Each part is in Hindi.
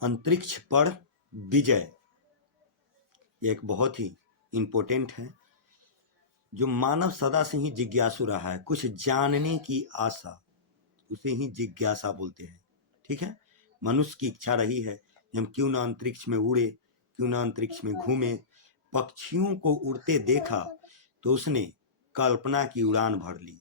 अंतरिक्ष पर विजय एक बहुत ही इम्पोर्टेंट है, जो मानव सदा से ही जिज्ञासु रहा है। कुछ जानने की आशा, उसे ही जिज्ञासा बोलते हैं। ठीक है, मनुष्य की इच्छा रही है कि हम क्यों ना अंतरिक्ष में उड़े, क्यों ना अंतरिक्ष में घूमे। पक्षियों को उड़ते देखा तो उसने कल्पना की उड़ान भर ली।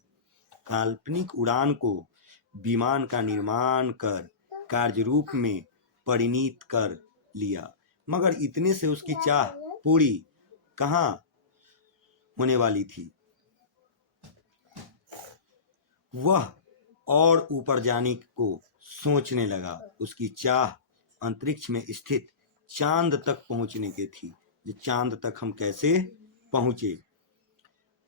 काल्पनिक उड़ान को विमान का निर्माण कर कार्य रूप में परिणित कर लिया, मगर इतने से उसकी चाह पूरी कहाँ होने वाली थी। वह और ऊपर जाने को सोचने लगा। उसकी चाह अंतरिक्ष में स्थित चांद तक पहुंचने की थी। जो चांद तक हम कैसे पहुंचे।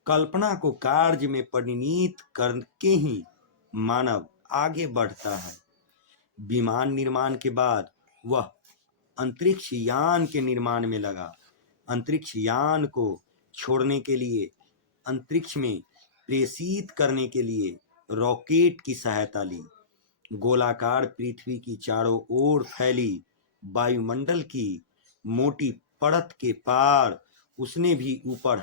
कल्पना को कार्य में परिणित करके ही मानव आगे बढ़ता है। विमान निर्माण के बाद वह अंतरिक्ष यान के निर्माण में लगा। अंतरिक्ष यान को छोड़ने के लिए, अंतरिक्ष में प्रेषित करने के लिए रॉकेट की सहायता ली। गोलाकार पृथ्वी की चारों ओर फैली वायुमंडल की मोटी परत के पार उससे भी ऊपर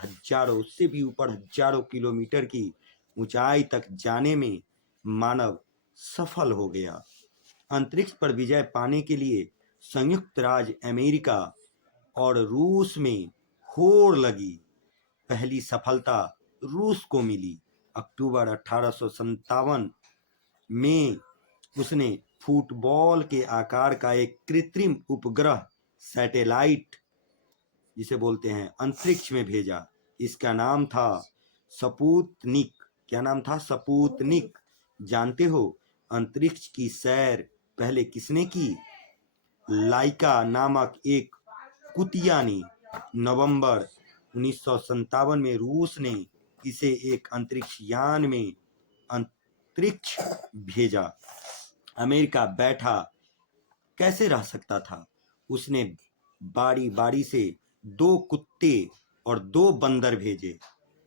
हजारों किलोमीटर की ऊंचाई तक जाने में मानव सफल हो गया। अंतरिक्ष पर विजय पाने के लिए संयुक्त राज्य अमेरिका और रूस में होड़ लगी। पहली सफलता रूस को मिली। अक्टूबर 1857 में उसने फुटबॉल के आकार का एक कृत्रिम उपग्रह सैटेलाइट, जिसे बोलते हैं, अंतरिक्ष में भेजा। इसका नाम था स्पुतनिक। क्या नाम था? स्पुतनिक। जानते हो अंतरिक्ष की सैर पहले किसने की? लाइका नामक एक कुतिया ने। नवंबर 1957 में रूस ने इसे एक अंतरिक्ष यान में अंतरिक्ष भेजा। अमेरिका बैठा कैसे रह सकता था? उसने बारी बारी से 2 कुत्ते और 2 बंदर भेजे।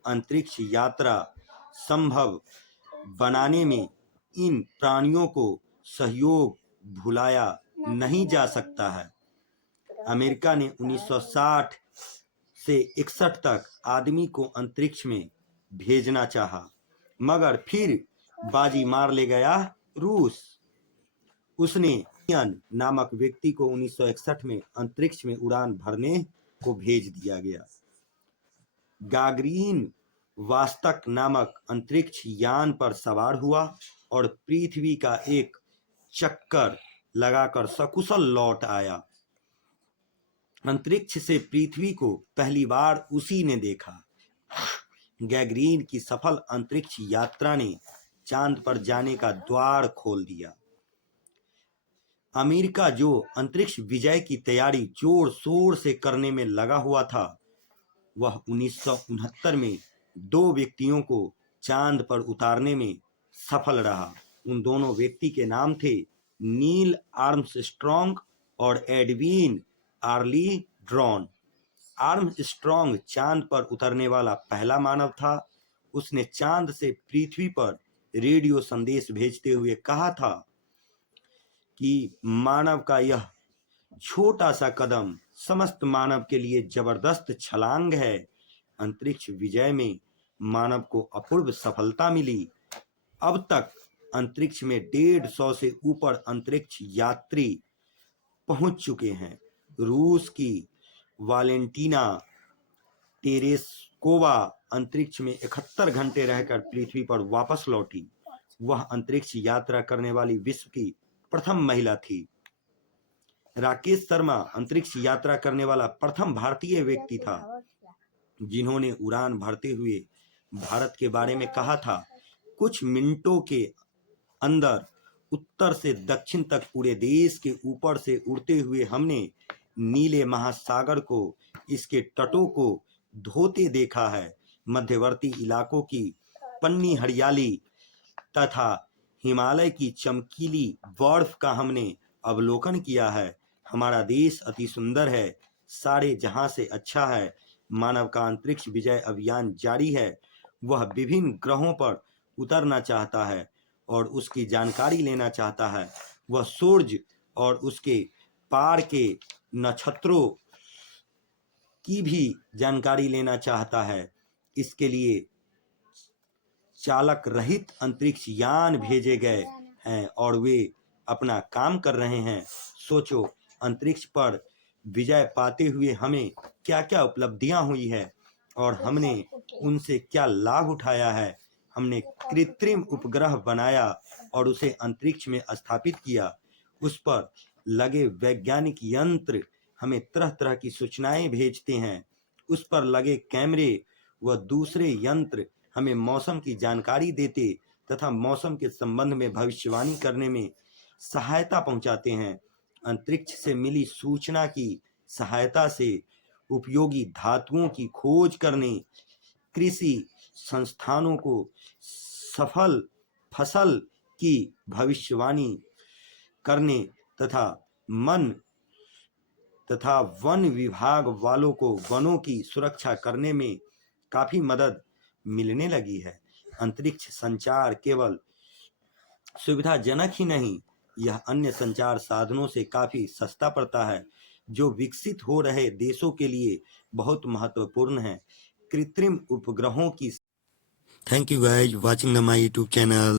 अंतरिक्ष यात्रा संभव बनाने में इन प्राणियों को सहयोग भुलाया नहीं जा सकता है। अमेरिका ने 1960 से 61 तक आदमी को अंतरिक्ष में भेजना चाहा, मगर फिर बाजी मार ले गया रूस। उसने इयान नामक व्यक्ति को 1961 में अंतरिक्ष में उड़ान भरने को भेज दिया गया। गागरीन वास्तक नामक अंतरिक्ष यान पर सवार हुआ और पृथ्वी का एक चक्कर लगाकर सकुशल लौट आया। अंतरिक्ष से पृथ्वी को पहली बार उसी ने देखा। गैगरीन की सफल अंतरिक्ष यात्रा ने चांद पर जाने का द्वार खोल दिया। अमेरिका जो अंतरिक्ष विजय की तैयारी जोर शोर से करने में लगा हुआ था, वह 1969 में 2 व्यक्तियों को चांद पर उतारने में सफल रहा। उन दोनों व्यक्ति के नाम थे नील आर्मस्ट्रॉन्ग और एडविन आर्मस्ट्रॉन्ग। आर्मस्ट्रॉन्ग चांद पर उतरने वाला पहला मानव था। उसने चांद से पृथ्वी पर रेडियो संदेश भेजते हुए कहा था कि मानव का यह छोटा सा कदम समस्त मानव के लिए जबरदस्त छलांग है। अंतरिक्ष विजय में मानव को अपूर्व सफलता मिली। अब तक अंतरिक्ष में 150 से ऊपर अंतरिक्ष यात्री पहुंच चुके हैं। रूस की वालेंटीना तेरेस्कोवा अंतरिक्ष में 71 घंटे रहकर पृथ्वी पर वापस लौटी। वह अंतरिक्ष यात्रा करने वाली विश्व की प्रथम महिला थी। राकेश शर्मा अंतरिक्ष यात्रा करने वाला प्रथम भारतीय व्यक्ति था, जिन्होंने उड़ान भरते हुए भारत के बारे में कहा था। कुछ मिनटों के अंदर उत्तर से दक्षिण तक पूरे देश के ऊपर से उड़ते हुए हमने नीले महासागर को, इसके तटों को धोते देखा है। मध्यवर्ती इलाकों की पन्नी हरियाली तथा हिमालय की चमकीली बर्फ का हमने अवलोकन किया है। हमारा देश अति सुंदर है, सारे जहां से अच्छा है। मानव का अंतरिक्ष विजय अभियान जारी है। वह विभिन्न ग्रहों पर उतरना चाहता है और उसकी जानकारी लेना चाहता है। वह सूरज और उसके पार के नक्षत्रों की भी जानकारी लेना चाहता है। इसके लिए चालक रहित अंतरिक्ष यान भेजे गए हैं और वे अपना काम कर रहे हैं। सोचो, अंतरिक्ष पर विजय पाते हुए हमें क्या क्या उपलब्धियां हुई है और हमने उनसे क्या लाभ उठाया है। हमने कृत्रिम उपग्रह बनाया और उसे अंतरिक्ष में स्थापित किया। उस पर लगे वैज्ञानिक यंत्र हमें तरह तरह की सूचनाएं भेजते हैं। उस पर लगे कैमरे व दूसरे यंत्र हमें मौसम की जानकारी देते तथा मौसम के संबंध में भविष्यवाणी करने में सहायता पहुंचाते हैं। अंतरिक्ष से मिली सूचना की सहायता से उपयोगी धातुओं की खोज करने, कृषि संस्थानों को सफल फसल की भविष्यवाणी करने तथा वन विभाग वालों को वनों की सुरक्षा करने में काफी मदद मिलने लगी है। अंतरिक्ष संचार केवल सुविधाजनक ही नहीं, यह अन्य संचार साधनों से काफी सस्ता पड़ता है, जो विकसित हो रहे देशों के लिए बहुत महत्वपूर्ण है। कृत्रिम उपग्रहों की। Thank you guys watching the my YouTube channel.